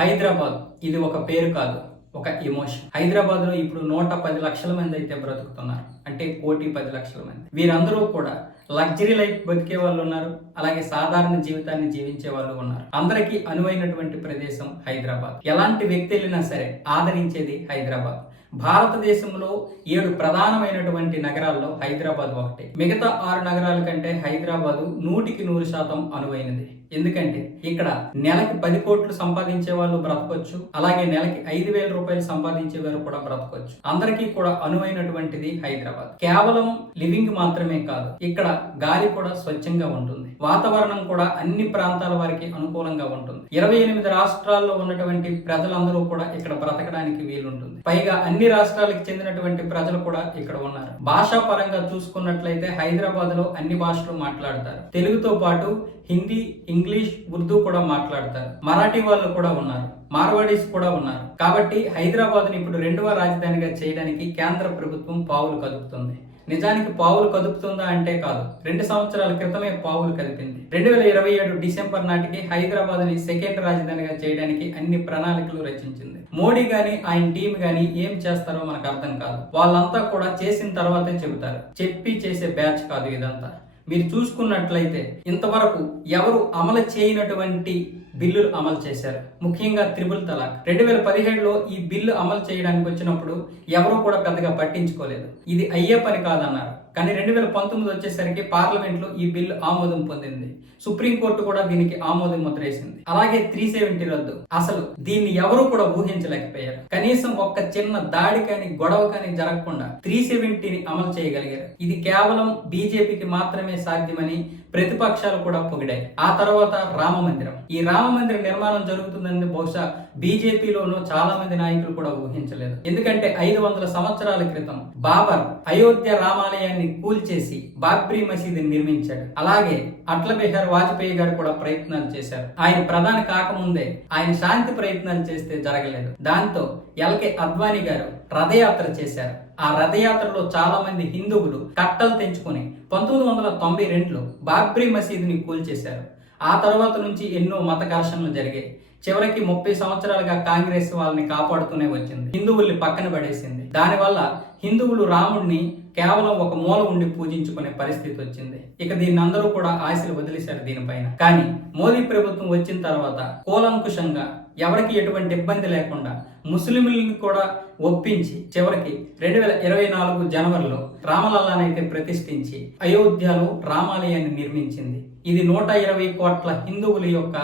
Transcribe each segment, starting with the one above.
హైదరాబాద్ ఇది ఒక పేరు కాదు, ఒక ఎమోషన్. హైదరాబాద్ లో ఇప్పుడు 110 లక్షల మంది అయితే బ్రతుకుతున్నారు. అంటే 1,10,00,000 మంది. వీరందరూ కూడా లగ్జరీ లైఫ్ బతికే వాళ్ళు ఉన్నారు, అలాగే సాధారణ జీవితాన్ని జీవించే వాళ్ళు ఉన్నారు. అందరికీ అనువైనటువంటి ప్రదేశం హైదరాబాద్. ఎలాంటి వ్యక్తి వెళ్ళినా సరే ఆదరించేది హైదరాబాద్. భారతదేశంలో 7 ప్రధానమైనటువంటి నగరాల్లో హైదరాబాద్ ఒకటి. మిగతా 6 నగరాల కంటే హైదరాబాద్ 100% అనువైనది. ఎందుకంటే ఇక్కడ నెలకి 10 కోట్లు సంపాదించే వాళ్ళు బ్రతకొచ్చు, అలాగే నెలకి 5,000 రూపాయలు సంపాదించే వారు కూడా బ్రతకొచ్చు. అందరికీ కూడా అనువైనటువంటిది హైదరాబాద్. కేవలం లివింగ్ మాత్రమే కాదు, ఇక్కడ గాలి కూడా స్వచ్ఛంగా ఉంటుంది. వాతావరణం కూడా అన్ని ప్రాంతాల వారికి అనుకూలంగా ఉంటుంది. 28 రాష్ట్రాల్లో ఉన్నటువంటి ప్రజలందరూ కూడా ఇక్కడ బ్రతకడానికి వీలుంటుంది. పైగా అన్ని రాష్ట్రాలకు చెందినటువంటి ప్రజలు కూడా ఇక్కడ ఉన్నారు. భాషా పరంగా చూసుకున్నట్లయితే హైదరాబాద్ లో అన్ని భాషలు మాట్లాడతారు. తెలుగుతో పాటు హిందీ, ఇంగ్లీష్, ఉర్దూ కూడా మాట్లాడతారు. మరాఠీ వాళ్ళు కూడా ఉన్నారు, మార్వాడీస్ కూడా ఉన్నారు. కాబట్టి హైదరాబాద్ ని ఇప్పుడు 2వ రాజధానిగా చేయడానికి కేంద్ర ప్రభుత్వం పావులు కదుపుతుంది. నిజానికి పావులు కదుపుతుందా అంటే కాదు, 2 సంవత్సరాల క్రితమే పావులు కదిపింది. 2027 డిసెంబర్ నాటికి హైదరాబాద్ ని 2వ రాజధానిగా చేయడానికి అన్ని ప్రణాళికలు రచించింది. మోడీ గాని ఆయన టీం గాని ఏం చేస్తారో మనకు అర్థం కాదు. వాళ్ళంతా కూడా చేసిన తర్వాతే చెబుతారు. చెప్పి చేసే బ్యాచ్ కాదు ఇదంతా. మీరు చూసుకున్నట్లయితే ఇంతవరకు ఎవరు అమలు చేయనటువంటి బిల్లులు అమలు చేశారు. ముఖ్యంగా త్రిపుల్ తలాక్. 2017లో ఈ బిల్లు అమలు చేయడానికి వచ్చినప్పుడు ఎవరు కూడా పెద్దగా పట్టించుకోలేదు. ఇది అయ్యే పని కాదన్నారు. కానీ 2019 వచ్చేసరికి పార్లమెంట్ లో ఈ బిల్లు ఆమోదం పొందింది. సుప్రీంకోర్టు కూడా దీనికి ఆమోదం ముద్రేసింది. అలాగే 370 రద్దు. అసలు దీన్ని ఎవరు కూడా ఊహించలేకపోయారు. కనీసం ఒక్క చిన్న దాడి కానీ గొడవ కానీ జరగకుండా 370ని అమలు చేయగలిగారు. ఇది కేవలం బీజేపీకి మాత్రమే సాధ్యమని ప్రతిపక్షాలు కూడా పొగిడాయి. ఆ తర్వాత రామ మందిరం. ఈ రామ మందిర నిర్మాణం జరుగుతుందని బహుశా బీజేపీలోనూ చాలా మంది నాయకులు కూడా ఊహించలేదు. ఎందుకంటే 500 సంవత్సరాల క్రితం బాబర్ అయోధ్య రామాలయాన్ని కూల్చేసి బాబ్రీ మసీదుని నిర్మించాడు. అలాగే అటల్ బిహారీ వాజ్పేయి గారు కూడా ప్రయత్నాలు చేశారు. ఆయన ప్రధాని కాకముందే ఆయన శాంతి ప్రయత్నాలు చేస్తే జరగలేదు. దాంతో ఎల్కే అద్వానీ గారు రథయాత్ర చేశారు. ఆ రథయాత్రలో చాలా మంది హిందువులు కట్టలు తెంచుకుని 1992లో బాబ్రీ మసీదుని కూల్చేశారు. ఆ తర్వాత నుంచి ఎన్నో మత ఘర్షణలు జరిగాయి. చివరికి 30 సంవత్సరాలుగా కాంగ్రెస్ వాళ్ళని కాపాడుతూనే వచ్చింది. హిందువుల్ని పక్కన పడేసింది. దానివల్ల హిందువులు రాముడిని కేవలం ఒక మూల ఉండి పూజించుకునే పరిస్థితి వచ్చింది. ఇక దీన్ని అందరూ కూడా ఆశలు వదిలేశారు దీనిపైన. కానీ మోదీ ప్రభుత్వం వచ్చిన తర్వాత కూలంకుషంగా ఎవరికి ఎటువంటి ఇబ్బంది లేకుండా ముస్లింలను కూడా ఒప్పించి చివరికి 2024 జనవరిలో రామలల్లానైతే ప్రతిష్ఠించి అయోధ్యలో రామాలయాన్ని నిర్మించింది. ఇది 120 కోట్ల హిందువుల యొక్క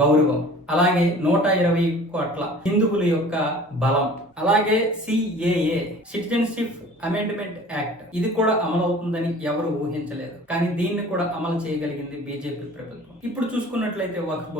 గౌరవం, అలాగే 120 కోట్ల హిందువుల యొక్క బలం. అలాగే సిఏఏ, సిటిజన్షిప్ అమెండ్మెంట్ యాక్ట్, ఇది కూడా అమలు అవుతుందని ఎవరు ఊహించలేదు. కానీ దీన్ని కూడా అమలు చేయగలిగింది బీజేపీ ప్రభుత్వం. ఇప్పుడు చూసుకున్నట్లయితే వక్ఫ్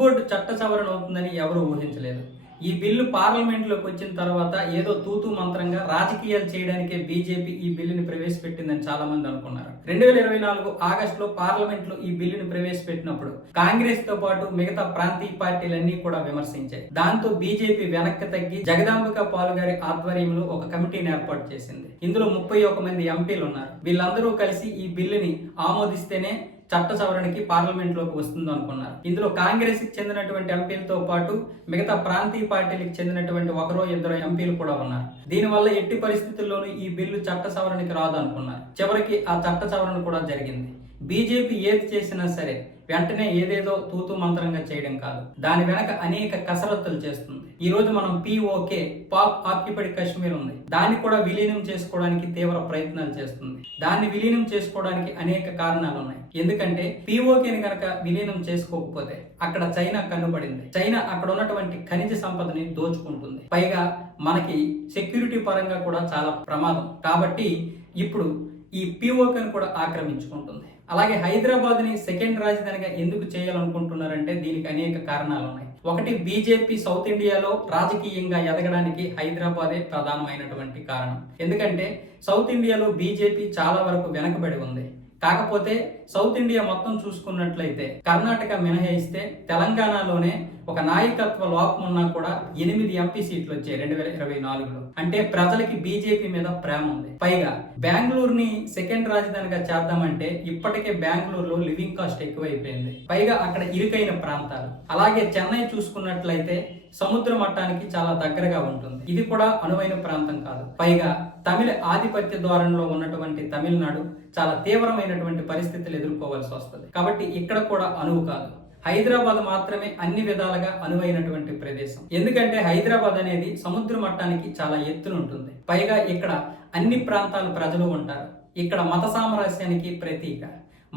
బోర్డు చట్ట సవరణ అవుతుందని ఎవరు ఊహించలేదు. ఈ బిల్లు పార్లమెంట్ లోకి వచ్చిన తర్వాత ఏదో తూతూ మంత్రంగా రాజకీయాలు చేయడానికే బీజేపీ ఈ బిల్లుని ప్రవేశపెట్టిందని చాలా మంది అనుకున్నారు. 2024 ఆగస్టులో పార్లమెంట్ లో ఈ బిల్లుని ప్రవేశపెట్టినప్పుడు కాంగ్రెస్ తో పాటు మిగతా ప్రాంతీయ పార్టీలన్నీ కూడా విమర్శించాయి. దాంతో బీజేపీ వెనక్కి తగ్గి జగదాంబిక పాల్ గారి ఆధ్వర్యంలో ఒక కమిటీని ఏర్పాటు చేసింది. ఇందులో 31 మంది ఎంపీలు ఉన్నారు. వీళ్ళందరూ కలిసి ఈ బిల్లుని ఆమోదిస్తేనే చట్ట సవరణకి పార్లమెంట్ లోకి వస్తుంది అనుకున్నారు. ఇందులో కాంగ్రెస్ కి చెందినటువంటి ఎంపీలతో పాటు మిగతా ప్రాంతీయ పార్టీలకు చెందినటువంటి 1-2 ఎంపీలు కూడా ఉన్నారు. దీనివల్ల ఎట్టి పరిస్థితుల్లోనూ ఈ బిల్లు చట్ట సవరణకి రాదు అనుకున్నారు. చివరికి ఆ చట్ట సవరణ కూడా జరిగింది. బీజేపీ ఏది చేసినా సరే వెంటనే ఏదేదో తూతూ మంత్రంగా చేయడం కాదు, దాని వెనక అనేక కసరత్తులు చేస్తుంది. ఈ రోజు మనం POK, పాక్ ఆక్యుపైడ్ కాశ్మీర్ ఉంది, దాన్ని కూడా విలీనం చేసుకోవడానికి తీవ్ర ప్రయత్నాలు చేస్తుంది. దాన్ని విలీనం చేసుకోవడానికి అనేక కారణాలు ఉన్నాయి. ఎందుకంటే POKని కనుక విలీనం చేసుకోకపోతే అక్కడ చైనా కన్నుబడింది. చైనా అక్కడ ఉన్నటువంటి ఖనిజ సంపదని దోచుకుంటుంది. పైగా మనకి సెక్యూరిటీ పరంగా కూడా చాలా ప్రమాదం. కాబట్టి ఇప్పుడు ఈ POKని కూడా ఆక్రమించుకుంటుంది. అలాగే హైదరాబాద్ ని 2వ రాజధానిగా ఎందుకు చేయాలనుకుంటున్నారంటే దీనికి అనేక కారణాలు ఉన్నాయి. ఒకటి, బీజేపీ సౌత్ ఇండియాలో రాజకీయంగా ఎదగడానికి హైదరాబాదే ప్రధానమైనటువంటి కారణం. ఎందుకంటే సౌత్ ఇండియాలో బీజేపీ చాలా వరకు వెనకబడి ఉంది. కాకపోతే సౌత్ ఇండియా మొత్తం చూసుకున్నట్లయితే కర్ణాటక మినహాయిస్తే తెలంగాణలోనే ఒక నాయకత్వ లోపం ఉన్నా కూడా 8 ఎంపీ సీట్లు వచ్చాయి 2024లో. అంటే ప్రజలకి బీజేపీ మీద ప్రేమ ఉంది. పైగా బెంగళూరుని సెకండ్ రాజధానిగా చేద్దామంటే ఇప్పటికే బెంగళూరులో లివింగ్ కాస్ట్ ఎక్కువైపోయింది. పైగా అక్కడ ఇరుకైన ప్రాంతాలు. అలాగే చెన్నై చూసుకున్నట్లయితే సముద్ర మట్టానికి చాలా దగ్గరగా ఉంటుంది. ఇది కూడా అనువైన ప్రాంతం కాదు. పైగా తమిళ ఆధిపత్య ధోరణిలో ఉన్నటువంటి తమిళనాడు చాలా తీవ్రమైనటువంటి పరిస్థితులు ఎదుర్కోవాల్సి వస్తుంది. కాబట్టి ఇక్కడ కూడా అనువు కాదు. హైదరాబాద్ మాత్రమే అన్ని విధాలుగా అనువైనటువంటి ప్రదేశం. ఎందుకంటే హైదరాబాద్ అనేది సముద్ర మట్టానికి చాలా ఎత్తున ఉంటుంది. పైగా ఇక్కడ అన్ని ప్రాంతాల ప్రజలు ఉంటారు. ఇక్కడ మత సామరస్యానికి ప్రతీక.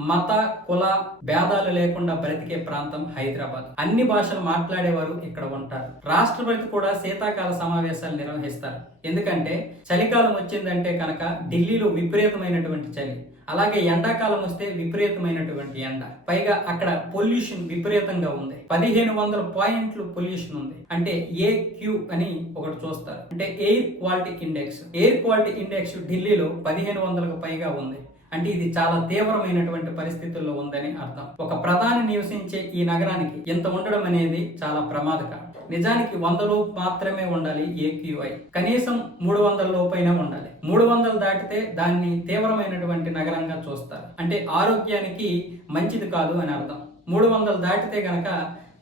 మత కుల భేదాలు లేకుండా బ్రతికే ప్రాంతం హైదరాబాద్. అన్ని భాషలు మాట్లాడేవారు ఇక్కడ ఉంటారు. రాష్ట్రపతి కూడా శీతాకాల సమావేశాలు నిర్వహిస్తారు. ఎందుకంటే చలికాలం వచ్చిందంటే కనుక ఢిల్లీలో విపరీతమైనటువంటి చలి, అలాగే ఎండాకాలం వస్తే విపరీతమైనటువంటి ఎండ. పైగా అక్కడ పొల్యూషన్ విపరీతంగా ఉంది. 1500 పాయింట్లు పొల్యూషన్ ఉంది. అంటే AQ అని ఒకటి చూస్తారు, అంటే air quality index. Air quality index ఢిల్లీలో 1500కు పైగా ఉంది. అంటే ఇది చాలా తీవ్రమైనటువంటి పరిస్థితుల్లో ఉందని అర్థం. ఒక ప్రధాని నివసించే ఈ నగరానికి ఇంత ఉండడం అనేది చాలా ప్రమాదకరం. నిజానికి 100 లోపు మాత్రమే ఉండాలి AQI, కనీసం 300 లోపైనా ఉండాలి. 300 దాటితే దాన్ని తీవ్రమైనటువంటి నగరంగా చూస్తారు. అంటే ఆరోగ్యానికి మంచిది కాదు అని అర్థం. 300 దాటితే గనక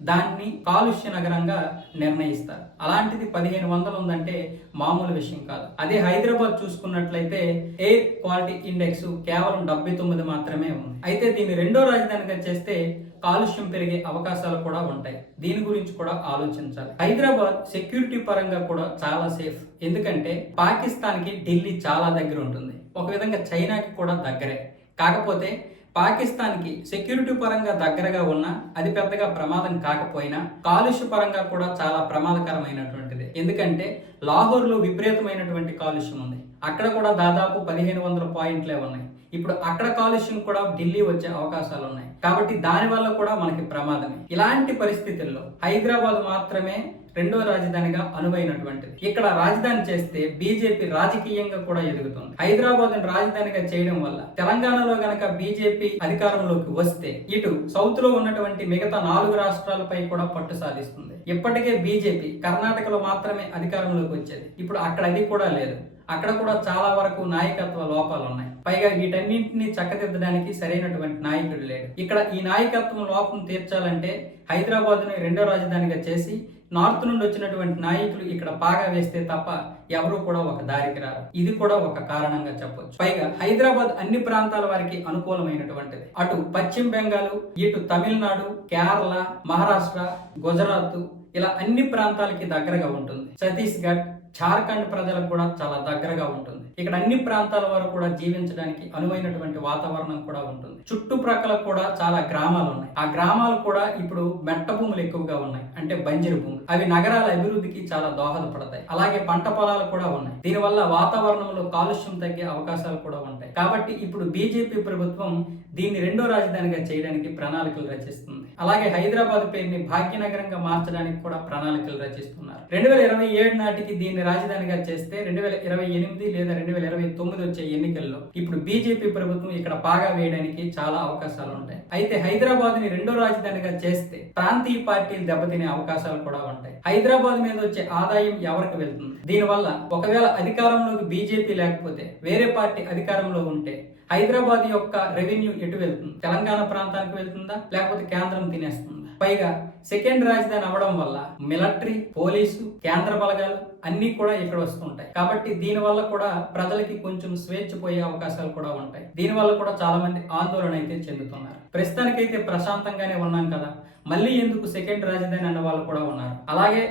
దాన్ని కాలుష్య నగరంగా నిర్ణయిస్తారు. అలాంటిది 1500 ఉందంటే మామూలు విషయం కాదు. అదే హైదరాబాద్ చూసుకున్నట్లయితే ఎయిర్ క్వాలిటీ ఇండెక్స్ కేవలం 79 మాత్రమే ఉంది. అయితే దీన్ని రెండో రాజధానిగా చేస్తే కాలుష్యం పెరిగే అవకాశాలు కూడా ఉంటాయి. దీని గురించి కూడా ఆలోచించాలి. హైదరాబాద్ సెక్యూరిటీ పరంగా కూడా చాలా సేఫ్. ఎందుకంటే పాకిస్తాన్ కి ఢిల్లీ చాలా దగ్గర ఉంటుంది. ఒక విధంగా చైనాకి కూడా దగ్గరే. కాకపోతే పాకిస్తాన్కి సెక్యూరిటీ పరంగా దగ్గరగా ఉన్న అది పెద్దగా ప్రమాదం కాకపోయినా కాలుష్య పరంగా కూడా చాలా ప్రమాదకరమైనటువంటిది. ఎందుకంటే లాహోర్లో విపరీతమైనటువంటి కాలుష్యం ఉంది. అక్కడ కూడా దాదాపు 1500 పాయింట్లే ఉన్నాయి. ఇప్పుడు అక్కడ కాలుష్యం కూడా ఢిల్లీ వచ్చే అవకాశాలు ఉన్నాయి. కాబట్టి దాని వల్ల కూడా మనకి ప్రమాదమే. ఇలాంటి పరిస్థితుల్లో హైదరాబాద్ మాత్రమే రెండో రాజధానిగా అనువైనటువంటిది. ఇక్కడ రాజధాని చేస్తే బీజేపీ రాజకీయంగా కూడా ఎదుగుతుంది. హైదరాబాద్ రాజధానిగా చేయడం వల్ల తెలంగాణలో గనక బీజేపీ అధికారంలోకి వస్తే ఇటు సౌత్ లో ఉన్నటువంటి మిగతా 4 రాష్ట్రాలపై కూడా పట్టు సాధిస్తుంది. ఇప్పటికే బీజేపీ కర్ణాటకలో మాత్రమే అధికారంలోకి వచ్చేది. ఇప్పుడు అక్కడ అది కూడా లేదు. అక్కడ కూడా చాలా వరకు నాయకత్వ లోపాలు ఉన్నాయి. పైగా వీటన్నింటినీ చక్కదిద్దడానికి సరైనటువంటి నాయకుడు లేడు. ఇక్కడ ఈ నాయకత్వం లోపం తీర్చాలంటే హైదరాబాద్ ని రెండో రాజధానిగా చేసి నార్త్ నుండి వచ్చినటువంటి నాయకులు ఇక్కడ పాగా వేస్తే తప్ప ఎవరు కూడా ఒక దారికి రారు. ఇది కూడా ఒక కారణంగా చెప్పొచ్చు. పైగా హైదరాబాద్ అన్ని ప్రాంతాల వారికి అనుకూలమైనటువంటిది. అటు పశ్చిమ బెంగాల్, ఇటు తమిళనాడు, కేరళ, మహారాష్ట్ర, గుజరాత్ ఇలా అన్ని ప్రాంతాలకి దగ్గరగా ఉంటుంది. ఛత్తీస్గఢ్, జార్ఖండ్ ప్రజలకు కూడా చాలా దగ్గరగా ఉంటుంది. ఇక్కడ అన్ని ప్రాంతాల వారు కూడా జీవించడానికి అనువైనటువంటి వాతావరణం కూడా ఉంటుంది. చుట్టుప్రక్కల కూడా చాలా గ్రామాలు ఉన్నాయి. ఆ గ్రామాలు కూడా ఇప్పుడు మెట్ట భూములు ఎక్కువగా ఉన్నాయి, అంటే బంజరు భూములు. అవి నగరాల అభివృద్ధికి చాలా దోహదపడతాయి. అలాగే పంట పొలాలు కూడా ఉన్నాయి. దీనివల్ల వాతావరణంలో కాలుష్యం తగ్గే అవకాశాలు కూడా ఉంటాయి. కాబట్టి ఇప్పుడు బీజేపీ ప్రభుత్వం దీన్ని రెండో రాజధానిగా చేయడానికి ప్రణాళికలు రచిస్తుంది. అలాగే హైదరాబాద్ పేరుని భాగ్యనగరంగా మార్చడానికి కూడా ప్రణాళికలు రచిస్తున్నారు. 2027 నాటికి దీన్ని రాజధానిగా చేస్తే 2028 లేదా 2029 వచ్చే ఎన్నికల్లో ఇప్పుడు బీజేపీ ప్రభుత్వం ఇక్కడ పాగా వేయడానికి చాలా అవకాశాలు ఉంటాయి. అయితే హైదరాబాద్ ని రెండో రాజధానిగా చేస్తే ప్రాంతీయ పార్టీలు దెబ్బతినే అవకాశాలు కూడా ఉంటాయి. హైదరాబాద్ మీద వచ్చే ఆదాయం ఎవరికి వెళ్తుంది? దీనివల్ల ఒకవేళ అధికారంలోకి బీజేపీ లేకపోతే వేరే పార్టీ అధికారంలో ఉంటే హైదరాబాద్ యొక్క రెవెన్యూ ఎటు వెళ్తుంది? తెలంగాణ ప్రాంతానికి వెళ్తుందా, లేకపోతే కేంద్రం తినేస్తుందా? పైగా సెకండ్ రాజధాని అవడం వల్ల మిలిటరీ, పోలీసు, కేంద్ర బలగాలు అన్ని కూడా ఇక్కడ వస్తుంటాయి. కాబట్టి దీని వల్ల కూడా ప్రజలకి కొంచెం స్వేచ్ఛ పోయే అవకాశాలు కూడా ఉంటాయి. దీని వల్ల కూడా చాలా మంది ఆందోళన అయితే చెందుతున్నారు. ప్రస్తుతానికైతే ప్రశాంతంగానే ఉన్నాం కదా, మళ్ళీ ఎందుకు సెకండ్ రాజధాని అన్న వాళ్ళు కూడా ఉన్నారు. అలాగే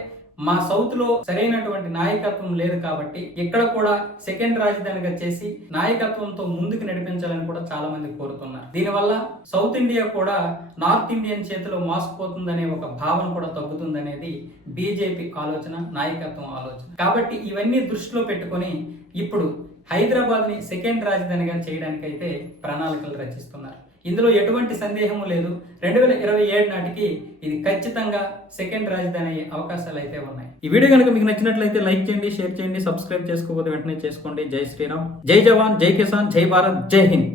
మా సౌత్ లో సరైనటువంటి నాయకత్వం లేదు కాబట్టి ఇక్కడ కూడా సెకండ్ రాజధానిగా చేసి నాయకత్వంతో ముందుకు నడిపించాలని కూడా చాలా మంది కోరుతున్నారు. దీనివల్ల సౌత్ ఇండియా కూడా నార్త్ ఇండియన్ చేతిలో మోసపోతుందనే ఒక భావన కూడా తగ్గుతుందనేది బీజేపీ ఆలోచన, నాయకత్వం ఆలోచన. కాబట్టి ఇవన్నీ దృష్టిలో పెట్టుకొని ఇప్పుడు హైదరాబాద్ ని సెకండ్ రాజధానిగా చేయడానికైతే ప్రణాళికలు రచిస్తున్నారు. ఇందులో ఎటువంటి సందేహము లేదు. 2027 నాటికి ఇది ఖచ్చితంగా సెకండ్ రాజధాని అయ్యే అవకాశాలు అయితే ఉన్నాయి. ఈ వీడియో కనుక మీకు నచ్చినట్లయితే లైక్ చేయండి, షేర్ చేయండి, సబ్స్క్రైబ్ చేసుకోకపోతే వెంటనే చేసుకోండి. జై శ్రీరామ్, జై జవాన్, జై కిసాన్, జై భారత్, జై హింద్.